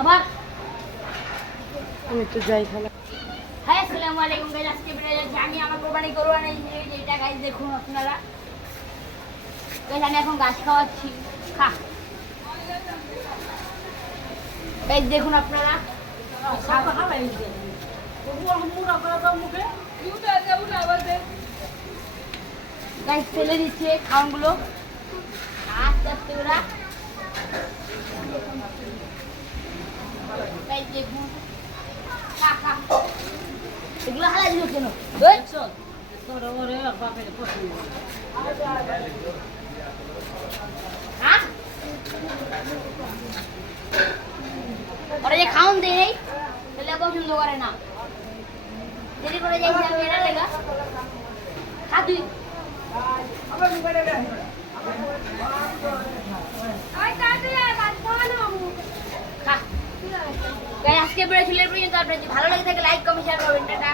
আবার আমি একটু যাই খালা। হ্যাঁ, আসসালামু আলাইকুম গাইস। আজকে ভিডিও যাচ্ছি আমি আমার কোরবানি গরু আনাইছি, এটা গাইস দেখুন আপনারা। গাইস আমি এখন ঘাস খাওয়াচ্ছি, খা গাইস দেখুন আপনারা। গাইস ফেলে দিচ্ছে খাওয়ানগুলো আস্তে আস্তে ওরা। গাইস দেখুন, খা খা। এগুলো হালাই দিল কেন? হ্যাঁ, ওরা যে খাওন দেয় তাহলে পছন্দ করে না, দেরি করে যাইছি আমি এরা লেগা। খা তুই। খা। আজকে বেড়ে ছিল পর্যন্ত। আপনার যদি ভালো লাগে থাকে লাইক কমেন্ট শেয়ার করবেন। টাটা।